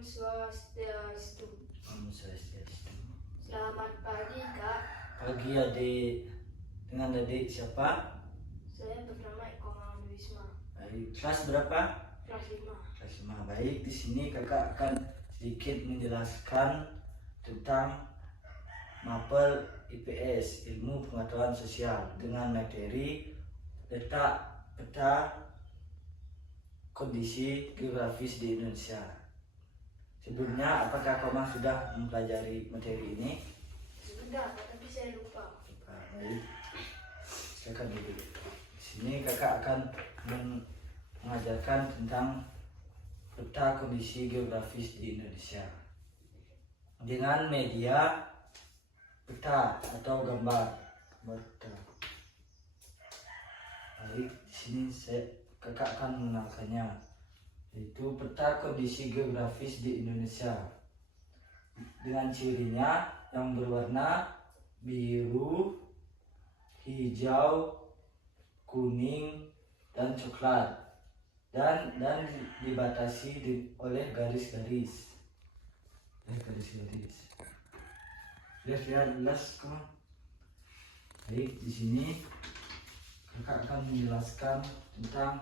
Swastiastu. Om Swastiastu. Selamat pagi, Kak. Pagi adik. Dengan adik siapa? Saya bernama Eko Muhammad Wisma. Baik. Kelas berapa? Kelas 5. Kelas 5. Baik, di sini kakak akan sedikit menjelaskan tentang mapel IPS, ilmu pengetahuan sosial, dengan materi letak peta kondisi geografis di Indonesia. Sebelumnya, apakah kamu sudah mempelajari materi ini? Sudah, tapi saya lupa. Baik, silakan duduk. Di sini kakak akan mengajarkan tentang peta kondisi geografis di Indonesia dengan media peta atau gambar peta. Baik, di sini kakak akan mengenalkannya, yaitu peta kondisi geografis di Indonesia dengan cirinya yang berwarna biru, hijau, kuning, dan coklat, dan dibatasi oleh garis-garis. Lihat jelas kawan. Baik, di sini kakak akan menjelaskan tentang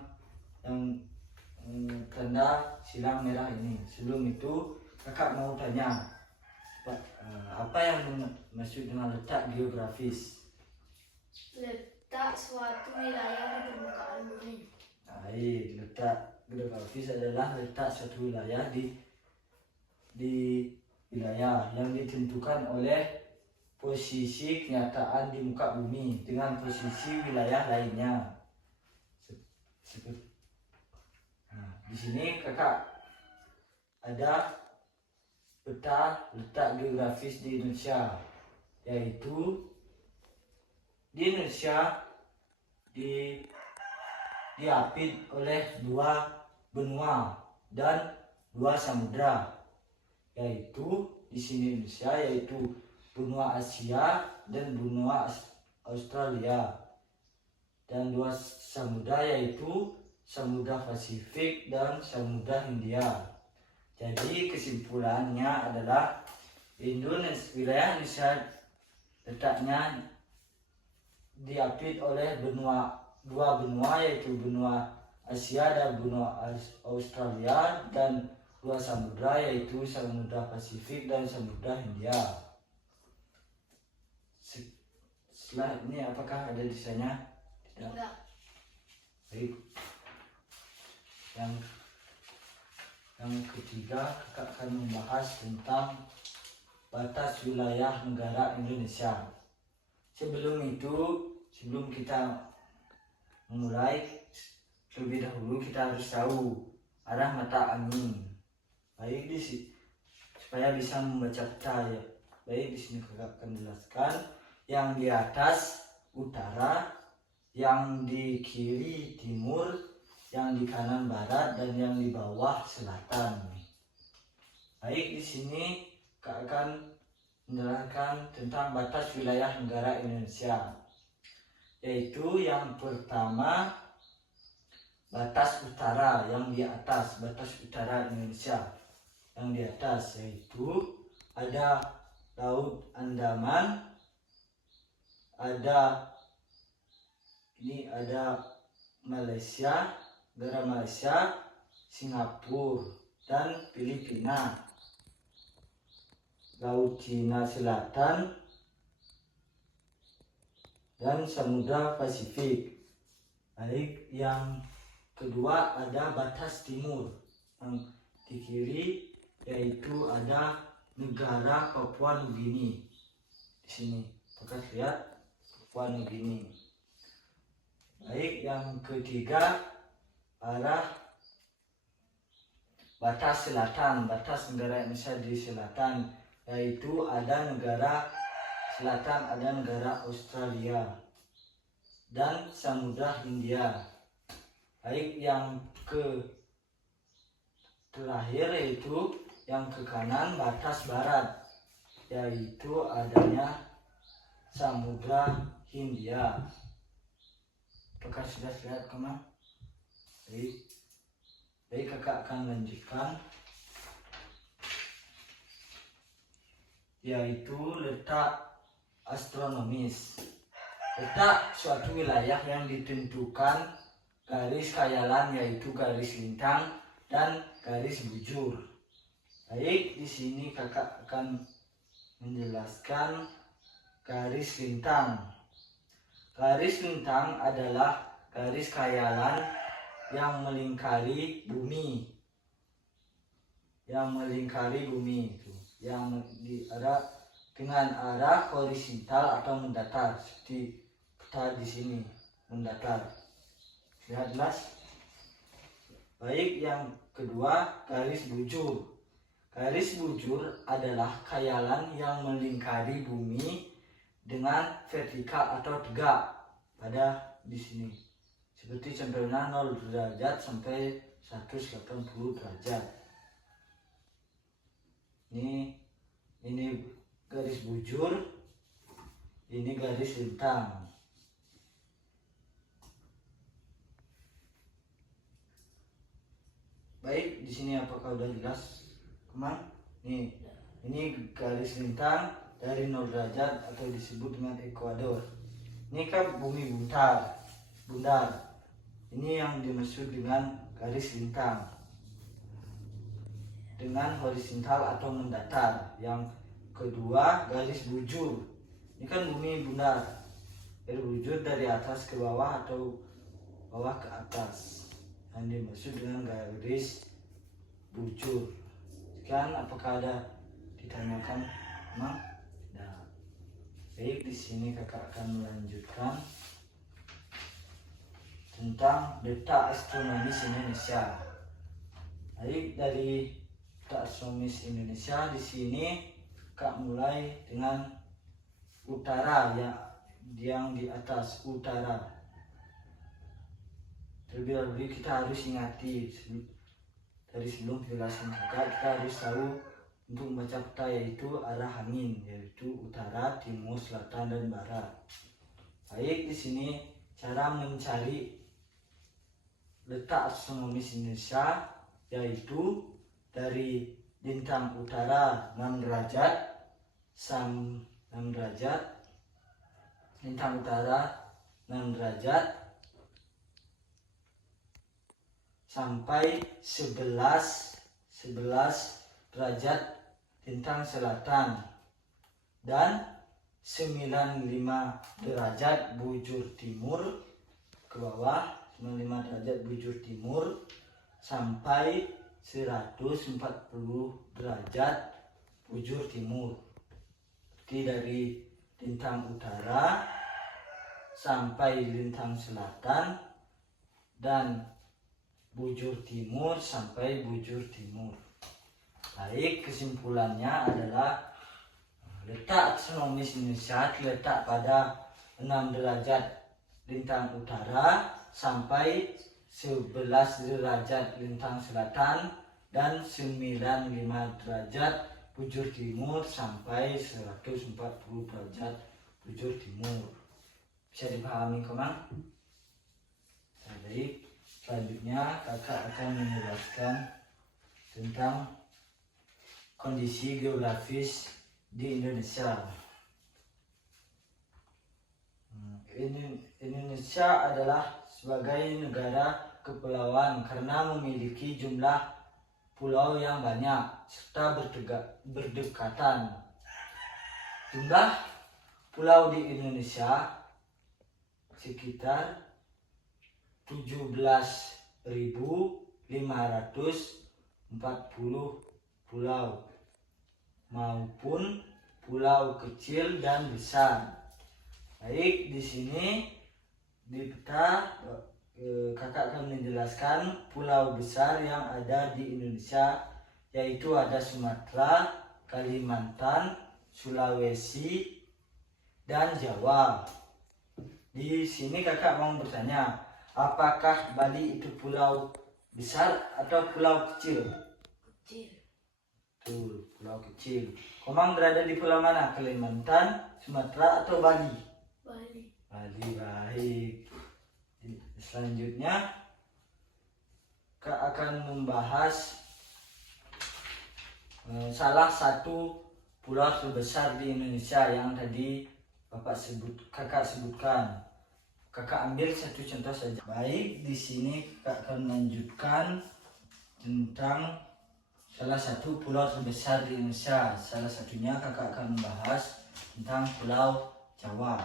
yang tanda silang merah ini. Sebelum itu kakak mau tanya, apa yang maksud dengan letak geografis? Letak suatu wilayah di permukaan bumi. Baik, letak geografis adalah letak suatu wilayah di wilayah yang ditentukan oleh posisi kenyataan di muka bumi dengan posisi wilayah lainnya. Di sini kakak ada peta letak geografis di Indonesia, yaitu di Indonesia diapit oleh 2 benua dan 2 samudra, yaitu di sini Indonesia yaitu benua Asia dan benua Australia, dan 2 samudra yaitu Samudra Pasifik dan Samudra Hindia. Jadi kesimpulannya adalah wilayah Indonesia letaknya diapit oleh 2 benua yaitu benua Asia dan benua Australia, dan 2 samudra yaitu Samudra Pasifik dan Samudra Hindia. Setelah ini apakah ada desainnya? Tidak. Enggak. Baik. Yang ketiga, kakak akan membahas tentang batas wilayah negara Indonesia. Sebelum kita memulai, terlebih dahulu kita harus tahu arah mata angin. Baik, supaya bisa membaca peta ya. Baik, di sini kakak akan jelaskan yang di atas utara, yang di kiri timur, yang di kanan barat, dan yang di bawah selatan. Baik, di sini kakak akan menjelaskan tentang batas wilayah negara Indonesia, yaitu yang pertama batas utara yang di atas, batas utara Indonesia yang di atas, yaitu ada Laut Andaman, ada Malaysia, negara Malaysia, Singapura, dan Filipina, Laut Cina Selatan, dan Samudra Pasifik. Baik, yang kedua ada batas timur yang di kiri, yaitu ada negara Papua Nugini. Di sini kakak lihat Papua Nugini. Baik, yang ketiga arah batas selatan, batas negara Indonesia di selatan, yaitu ada negara selatan, ada negara Australia dan Samudra Hindia. Baik, yang terakhir yaitu yang ke kanan batas barat, yaitu adanya Samudra Hindia. Apakah sudah lihat kemana? Baik, kakak akan lanjutkan yaitu letak astronomis. Letak suatu wilayah yang ditentukan garis khayalan yaitu garis lintang dan garis bujur. Baik, di sini kakak akan menjelaskan garis lintang. Garis lintang adalah garis khayalan yang melingkari bumi. Itu yang dengan arah horizontal atau mendatar, seperti peta di sini mendatar. Lihat jelas? Baik, yang kedua garis bujur. Garis bujur adalah khayalan yang melingkari bumi dengan vertikal atau tegak pada di sini. Seperti contohnya 0 derajat sampai 180 derajat. Ini garis bujur, ini garis lintang. Baik, di sini apakah sudah jelas, Kemang? Ini garis lintang dari 0 derajat atau disebut dengan ekuador. Ini kan bumi bundar. Ini yang dimaksud dengan garis lintang. Dengan horizontal atau mendatar. Yang kedua garis bujur. Ini kan bumi bundar. Garis bujur dari atas ke bawah atau bawah ke atas. Yang dimaksud dengan garis bujur. Sekian, apakah ada ditanyakan? Nah, baik, di sini kakak akan melanjutkan tentang letak astronomis Indonesia. Baik, dari astronomis Indonesia di sini kak mulai dengan utara, ya, yang di atas utara. Terlebih dahulu kita harus ingati dari sebelum penjelasan kakak, kita harus tahu untuk membaca peta yaitu arah angin, yaitu utara, timur, selatan, dan barat. Baik, di sini cara mencari letak astronomis Indonesia yaitu dari lintang utara 6 derajat, lintang utara 6 derajat sampai 11 derajat lintang selatan dan 95 derajat bujur timur ke bawah, 95 derajat bujur timur sampai 140 derajat bujur timur. Jadi dari lintang utara sampai lintang selatan dan bujur timur sampai bujur timur. Baik, kesimpulannya adalah letak astronomis Indonesia terletak pada 6 derajat lintang utara sampai 11 derajat lintang selatan dan 95 derajat bujur timur sampai 140 derajat bujur timur. Bisa dipahami, Komang? Baik, selanjutnya kakak akan menjelaskan tentang kondisi geografis di Indonesia. Indonesia adalah sebagai negara kepulauan karena memiliki jumlah pulau yang banyak serta berdekatan. Jumlah pulau di Indonesia sekitar 17.540 pulau maupun pulau kecil dan besar. Baik, di sini di peta kakak akan menjelaskan pulau besar yang ada di Indonesia, yaitu ada Sumatera, Kalimantan, Sulawesi, dan Jawa. Di sini kakak mau bertanya, apakah Bali itu pulau besar atau pulau kecil? Kecil. Tuh, pulau kecil. Komang berada di pulau mana? Kalimantan, Sumatera, atau Bali? Bali. Bali, baik. Selanjutnya Kak akan membahas salah satu pulau terbesar di Indonesia yang tadi kakak sebutkan. Kakak ambil satu contoh saja. Baik, di sini kakak akan melanjutkan tentang salah satu pulau terbesar di Indonesia. Salah satunya kakak akan membahas tentang Pulau Jawa.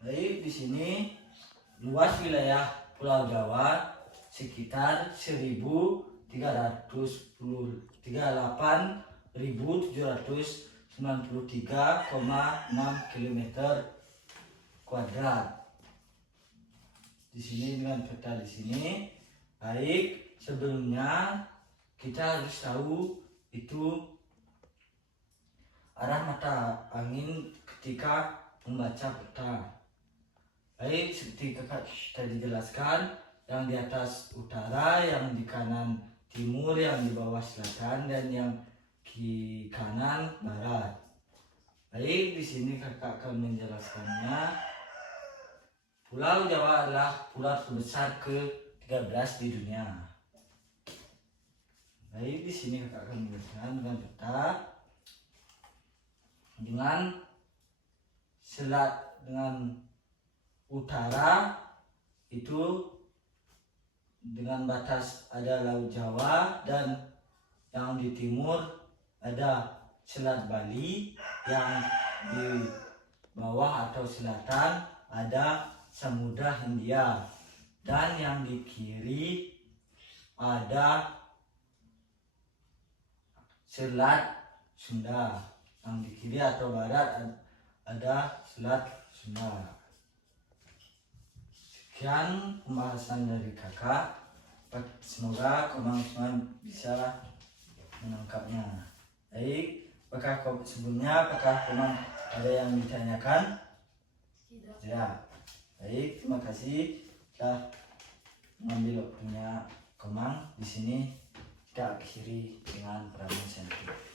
Baik, di sini luas wilayah Pulau Jawa sekitar 1.338.793,6 km kuadrat. Di sini dengan peta di sini. Baik, sebelumnya kita harus tahu itu arah mata angin ketika membaca peta. Baik, seperti kakak tadi jelaskan, yang di atas utara, yang di kanan timur, yang di bawah selatan, dan yang di kanan barat. Baik, di sini kakak akan menjelaskannya. Pulau Jawa adalah pulau terbesar ke-13 di dunia. Baik, di sini kakak akan menjelaskan dengan peta. Dengan selat, dengan utara itu dengan batas ada Laut Jawa, dan yang di timur ada Selat Bali, yang di bawah atau selatan ada Samudra Hindia, dan yang di kiri ada Selat Sunda. Yang di kiri atau barat ada Selat Sunda. Sekian pembahasan dari kakak. Semoga kamu semua bisa menangkapnya. Baik, apakah sebelumnya kamu ada yang ditanyakan? Tidak. Ya. Baik, terima kasih telah mengambil waktunya Komang. Di sini kita akhiri dengan peranan sentuh.